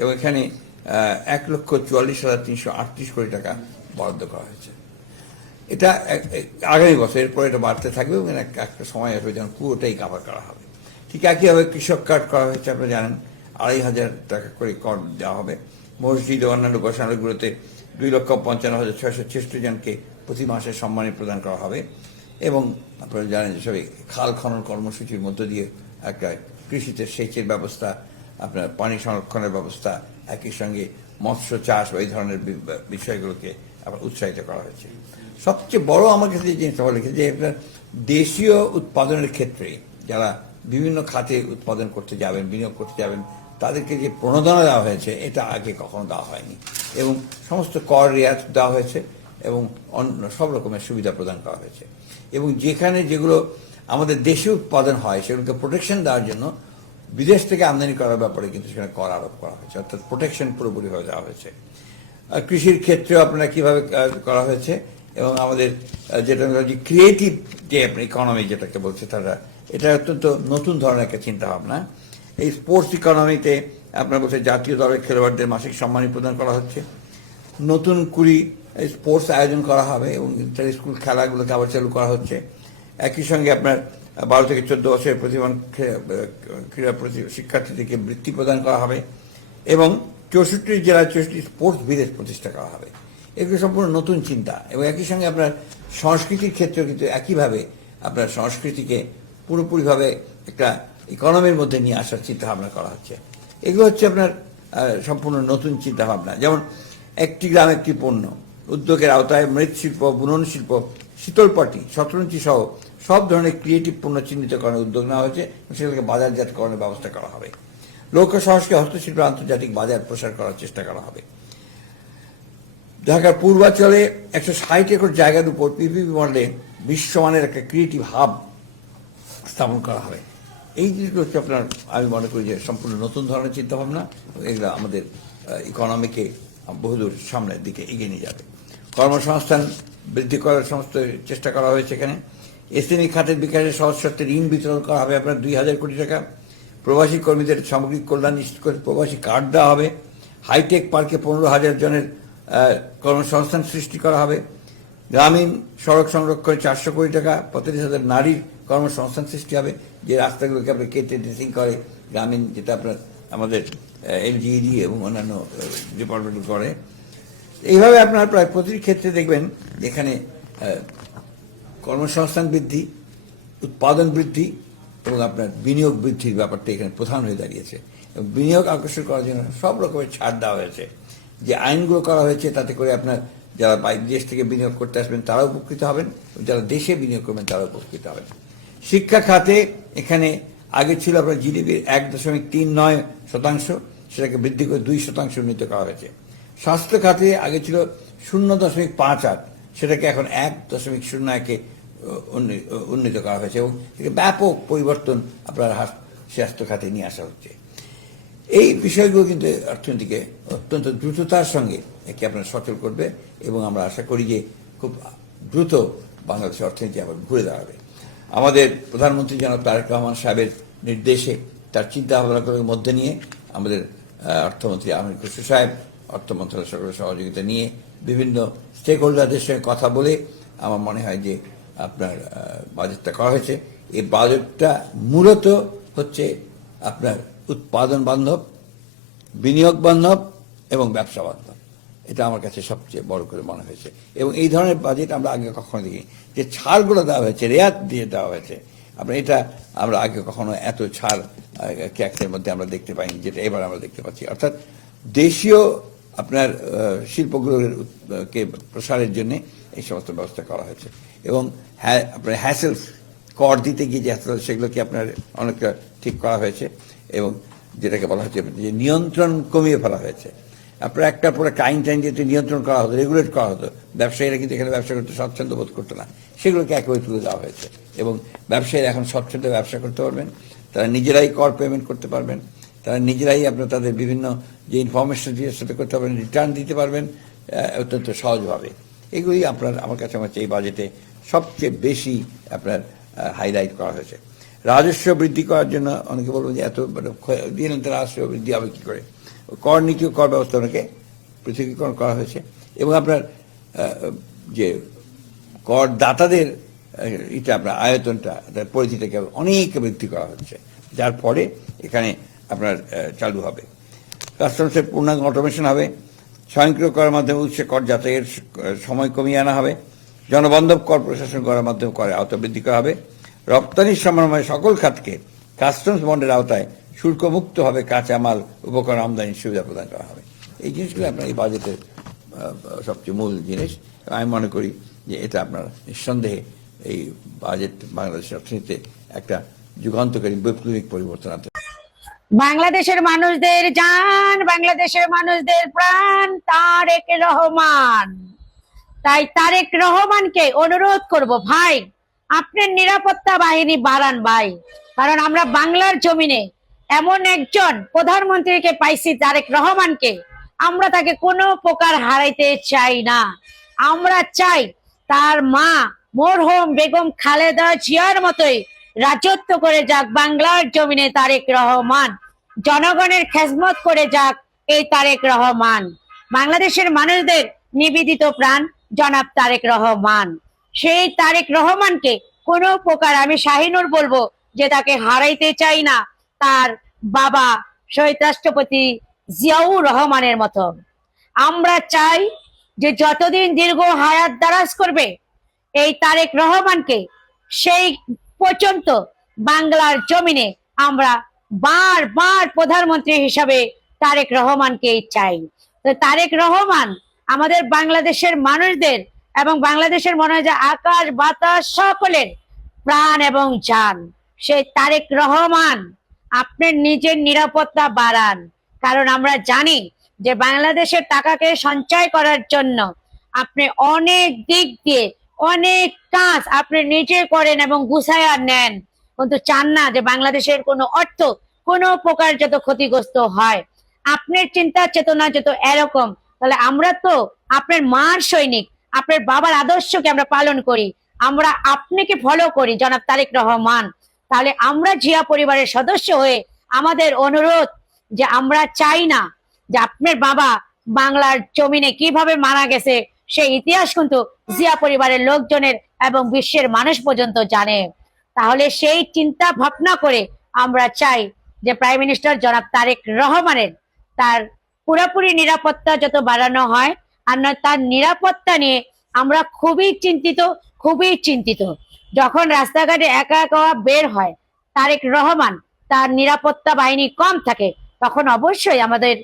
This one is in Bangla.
এবং এখানে ১,৪৪,৩৩৮ কোটি টাকা বরাদ্দ করা হয়েছে। এটা আগামী বছর, এরপরে এটা বাড়তে থাকবে এবং একটা সময় আসবে যখন পুরোটাই কাভার করা হবে। ঠিক একইভাবে কৃষক কার্ড করা হয়েছে, আপনারা জানেন ২,৫০০ টাকা করে কর দেওয়া হবে। মসজিদ ও অন্যান্য উপাসনালয়গুলোতে ২,৫৫,৬৬৬ জনকে প্রতি মাসে সম্মানী প্রদান করা হবে। এবং আপনারা জানেন যে সবাই খাল খনন কর্মসূচির মধ্য দিয়ে একটা কৃষিতে সেচের ব্যবস্থা, আপনার পানি সংরক্ষণের ব্যবস্থা, একই সঙ্গে মৎস্য চাষ বা এই ধরনের বিষয়গুলোকে আবার উৎসাহিত করা হয়েছে। সবচেয়ে বড় আমার কাছে যে জিনিসটা বলে যে একটা দেশীয় উৎপাদনের ক্ষেত্রে যারা বিভিন্ন খাতে উৎপাদন করতে যাবেন, বিনিয়োগ করতে যাবেন, তাদেরকে যে প্রণোদনা দেওয়া হয়েছে এটা আগে কখনো দেওয়া হয়নি। এবং সমস্ত কর রেয়াত দেওয়া হয়েছে এবং অন্য সব রকমের সুবিধা প্রদান করা হয়েছে। এবং যেখানে যেগুলো আমাদের দেশে উৎপাদন হয় সেগুলোকে প্রোটেকশন দেওয়ার জন্য বিদেশ থেকে আমদানি করার ব্যাপারে কিন্তু সেখানে কর আরোপ করা হয়েছে, অর্থাৎ প্রোটেকশন পুরোপুরিভাবে দেওয়া হয়েছে। কৃষির ক্ষেত্রেও আপনারা কীভাবে করা হয়েছে এবং আমাদের যেটা ক্রিয়েটিভ যে ইকোনমি যেটাকে বলছে তারা, এটা অত্যন্ত নতুন ধরনের একটা চিন্তাভাবনা। এই স্পোর্টস ইকোনমিতে আপনার বলছে জাতীয় দলের খেলোয়াড়দের মাসিক সম্মানী প্রদান করা হচ্ছে। নতুন 20 স্পোর্টস আয়োজন করা হবে এবং স্কুল খেলাগুলোকে আবার চালু করা হচ্ছে। একই সঙ্গে আপনার 12 থেকে 14 বছরের প্রতিভান ক্রীড়া শিক্ষার্থীদেরকে বৃত্তি প্রদান করা হবে এবং 64 জেলায় 64 স্পোর্টস ভিলেজ প্রতিষ্ঠা করা হবে। এগুলো সম্পূর্ণ নতুন চিন্তা। এবং একই সঙ্গে আপনার সংস্কৃতির ক্ষেত্রেও কিন্তু একইভাবে আপনার সংস্কৃতিকে পুরোপুরিভাবে একটা ইকোনমির মধ্যে নিয়ে আসার চিন্তা ভাবনা করা হচ্ছে। এগুলো হচ্ছে আপনার সম্পূর্ণ নতুন চিন্তা ভাবনা। যেমন একটি গ্রাম একটি পণ্য উদ্যোগের আওতায় মৃৎশিল্প, বুনন শিল্প, শীতলপাটি, শতরঞ্চি সহ সব ধরনের ক্রিয়েটিভ পণ্য চিহ্নিতকরণের উদ্যোগ নেওয়া হয়েছে, সেগুলোকে বাজারজাতকরণের ব্যবস্থা করা হবে। লোক সংস্কৃতি, হস্তশিল্পের আন্তর্জাতিক বাজার প্রসার করার চেষ্টা করা হবে। ঢাকার পূর্বাঞ্চলে 160 একর জায়গার উপর পিপিপি মডেলে বিশ্বমানের একটা ক্রিয়েটিভ হাব স্থাপন করা হবে। এই জিনিসগুলো হচ্ছে আপনার, আমি মনে করি যে সম্পূর্ণ নতুন ধরনের চিন্তাভাবনা, এগুলো আমাদের ইকোনমিকে বহুদূর সামনের দিকে এগিয়ে নিয়ে যাবে। কর্মসংস্থান বৃদ্ধি করার সমস্ত চেষ্টা করা হয়েছে। এখানে এসএমই খাতের বিকাশের সহজ শর্তে ঋণ বিতরণ করা হবে আপনার 2,000 কোটি টাকা। প্রবাসী কর্মীদের সামগ্রিক কল্যাণ নিশ্চিত করে প্রবাসী কার্ড দেওয়া হবে। হাইটেক পার্কে 15,000 জনের কর্মসংস্থান সৃষ্টি করা হবে। গ্রামীণ সড়ক সংরক্ষণে 400 কোটি টাকা, 35,000 নারীর কর্মসংস্থান সৃষ্টি হবে। যে রাস্তাগুলোকে আপনার কেটে ড্রেসিং করে গ্রামীণ, যেটা আপনার আমাদের এলজিইডি এবং অন্যান্য ডিপার্টমেন্ট করে। এইভাবে আপনার প্রায় প্রতিটি ক্ষেত্রে দেখবেন এখানে কর্মসংস্থান বৃদ্ধি, উৎপাদন বৃদ্ধি এবং আপনার বিনিয়োগ বৃদ্ধির ব্যাপারটা এখানে প্রধান হয়ে দাঁড়িয়েছে। এবং বিনিয়োগ আকর্ষণ করার জন্য সব রকমের ছাড় দেওয়া হয়েছে। যে আইনগুলো করা হয়েছে তাতে করে আপনার যারা দেশ থেকে বিনিয়োগ করতে আসবেন তারাও উপকৃত হবেন, যারা দেশে বিনিয়োগ করবেন তারাও উপকৃত হবেন। শিক্ষা খাতে এখানে আগে ছিল আপনার জিডিপির 1.39%, সেটাকে বৃদ্ধি করে 2% উন্নীত করা হয়েছে। স্বাস্থ্য খাতে আগে ছিল 0.58, সেটাকে এখন 1.01-এ উন্নীত করা হয়েছে এবং ব্যাপক পরিবর্তন আপনার স্বাস্থ্য খাতে নিয়ে আসা হচ্ছে। এই বিষয়গুলো কিন্তু অর্থনীতিকে অত্যন্ত দ্রুততার সঙ্গে একে আপনার সচল করবে এবং আমরা আশা করি যে খুব দ্রুত বাংলাদেশের অর্থনীতি আবার ঘুরে দাঁড়াবে। আমাদের প্রধানমন্ত্রী জনাব তারেক রহমান সাহেবের নির্দেশে, তার চিন্তা ভাবনাগুলোর মধ্যে নিয়ে আমাদের অর্থমন্ত্রী আমির খসরু সাহেব অর্থ মন্ত্রণালয়ের সকলের সহযোগিতা নিয়ে বিভিন্ন স্টেক হোল্ডারদের সঙ্গে কথা বলে আমার মনে হয় যে আপনার বাজেটটা করা হয়েছে। এই বাজেটটা মূলত হচ্ছে আপনার উৎপাদন বান্ধব, বিনিয়োগ বান্ধব এবং ব্যবসা বান্ধব। এটা আমার কাছে সবচেয়ে বড় করে মনে হয়েছে। এবং এই ধরনের বাজেট আমরা আগে কখনো দেখিনি। যে ছাড়গুলো দেওয়া হয়েছে, রেয়াত দিয়ে দেওয়া হয়েছে, আপনার এটা আমরা আগে কখনো এত ছাড় ট্যাক্সের মধ্যে আমরা দেখতে পাইনি, যেটা এবার আমরা দেখতে পাচ্ছি। অর্থাৎ দেশীয় আপনার শিল্পগুলোর কে প্রসারের জন্য এই সমস্ত ব্যবস্থা করা হয়েছে। এবং আপনার হ্যাসেলস, কর দিতে গিয়ে যে হ্যাসেল, সেগুলোকে আপনার অনেকটা ঠিক করা হয়েছে এবং যেটাকে বলা হচ্ছে যে নিয়ন্ত্রণ কমিয়ে ফেলা হয়েছে। আপনার একটার পর একটা আইন টাইন দিয়ে নিয়ন্ত্রণ করা হতো, রেগুলেট করা হতো। ব্যবসায়ীরা কিন্তু এখানে ব্যবসা করতে স্বচ্ছন্দ্য বোধ করতো না, সেগুলোকে একেবারে তুলে দেওয়া হয়েছে এবং ব্যবসায়ীরা এখন স্বচ্ছন্দে ব্যবসা করতে পারবেন। তারা নিজেরাই কর পেমেন্ট করতে পারবেন, তারা নিজেরাই আপনার তাদের বিভিন্ন যে ইনফরমেশন দিয়ে সেটা করতে পারবেন, রিটার্ন দিতে পারবেন অত্যন্ত সহজভাবে। এগুলি আপনার আমার কাছে এই বাজেটে সবচেয়ে বেশি আপনার হাইলাইট করা হয়েছে। রাজস্ব বৃদ্ধি করার জন্য অনেকে বলবো যে এত দিন রাজস্ব বৃদ্ধি হবে কি করে, কর নীতি ও কর ব্যবস্থা অনেকে পৃথকীকরণ করা হয়েছে, এবং আপনার যে করদাতাদের এটা আপনার আয়তনটা, তার পরিধিটাকে অনেক বৃদ্ধি করা হচ্ছে, যার ফলে এখানে আপনার চালু হবে কাস্টমসের পূর্ণাঙ্গ অটোমেশন হবে, স্বয়ংক্রিয় করার মাধ্যমে উৎসে কর যাচাইয়ের সময় কমিয়ে আনা হবে, জনবান্ধব কর প্রশাসন করার মাধ্যমে করের আওতা বৃদ্ধি করা হবে, রপ্তানির সমন্বয়ে সকল খাতকে কাস্টমস বন্ডের আওতায় শুল্কমুক্ত হবে কাঁচামাল উপকরণ আমদানির সুবিধা প্রদান করা হবে। এই জিনিসগুলো আপনার এই বাজেটের সবচেয়ে মূল জিনিস। আমি মনে করি যে এটা আপনার নিঃসন্দেহে এই বাজেট বাংলাদেশের অর্থনীতিতে একটা যুগান্তকারী বৈপ্লবিক পরিবর্তন আনতে। বাংলাদেশের মানুষদের জান, বাংলাদেশের মানুষদের প্রাণ তারেক রহমান। তাই তারেক রহমানকে অনুরোধ করব, ভাই আপনার নিরাপত্তা বাহিনী বাড়ান ভাই, কারণ আমরা বাংলার জমিনে এমন একজন প্রধানমন্ত্রীকে পাইছি তারেক রহমানকে, আমরা তাকে কোনো প্রকার হারাইতে চাই না। আমরা চাই তার মা মরহুম বেগম খালেদা জিয়ার মতোই রাজত্ব করে যাক বাংলার জমিনে তারেক রহমান, জনগণের খেজমত করে যাক এই তারেক রহমান, বাংলাদেশের মানুষদের নিবেদিত প্রাণ জনাব তারেক রহমান। সেই তারেক রহমানকে কোনো প্রকার আমি শাহিনুর বলবো যে তাকে হারাইতে চাই না তার বাবা শহীদ রাষ্ট্রপতি জিয়াউর রহমানের মতো। আমরা চাই যে যতদিন দীর্ঘ হায়াত দারাজ করবে এই তারেক রহমানকে, সেই পর্যন্ত বাংলার জমিনে আমরা বারবার প্রধানমন্ত্রী হিসাবে তারেক রহমানকে চাই। তো তারেক রহমান আমাদের বাংলাদেশের মানুষদের এবং বাংলাদেশের মনে হয় যে আকাশ বাতাস সকলের প্রাণ এবং জান। সেই তারেক রহমান আপনার নিজের নিরাপত্তা বাড়ান, কারণ আমরা জানি যে বাংলাদেশের টাকাকে সঞ্চয় করার জন্য আপনি অনেক দিক দিয়ে অনেক কাজ আপনি নিজে করেন এবং গুছাইয়া নেন, কিন্তু চান না যে বাংলাদেশের কোনো অর্থ কোনো প্রকার যত ক্ষতিগ্রস্ত হয়। আপনার চিন্তা চেতনা যত এরকম, তাহলে আমরা তো আপনার মার সৈনিক, আপনার বাবার আদর্শকে আমরা পালন করি, আমরা আপনাকে ফলো করি জনাব তারেক রহমান। তাহলে আমরা জিয়া পরিবারের সদস্য হয়ে আমাদের অনুরোধ যে আমরা চাই না যে আপনার বাবা বাংলার জমিনে কিভাবে মারা গেছে সেই ইতিহাস কিন্তু জিয়া পরিবারের লোকজনের এবং বিশ্বের মানুষ পর্যন্ত জানে। তাহলে সেই চিন্তা ভাবনা করে আমরা চাই যে প্রাইম মিনিস্টার জনাব তারেক রহমানের তার পুরোপুরি নিরাপত্তা যত বাড়ানো হয়, আর না তার নিরাপত্তা নিয়ে আমরা খুবই চিন্তিত, খুবই চিন্তিত। যখন রাস্তাঘাটে একা একা বের হয় তারেক রহমান, তার নিরাপত্তা বাহিনী কম থাকে, তখন অবশ্যই আমাদের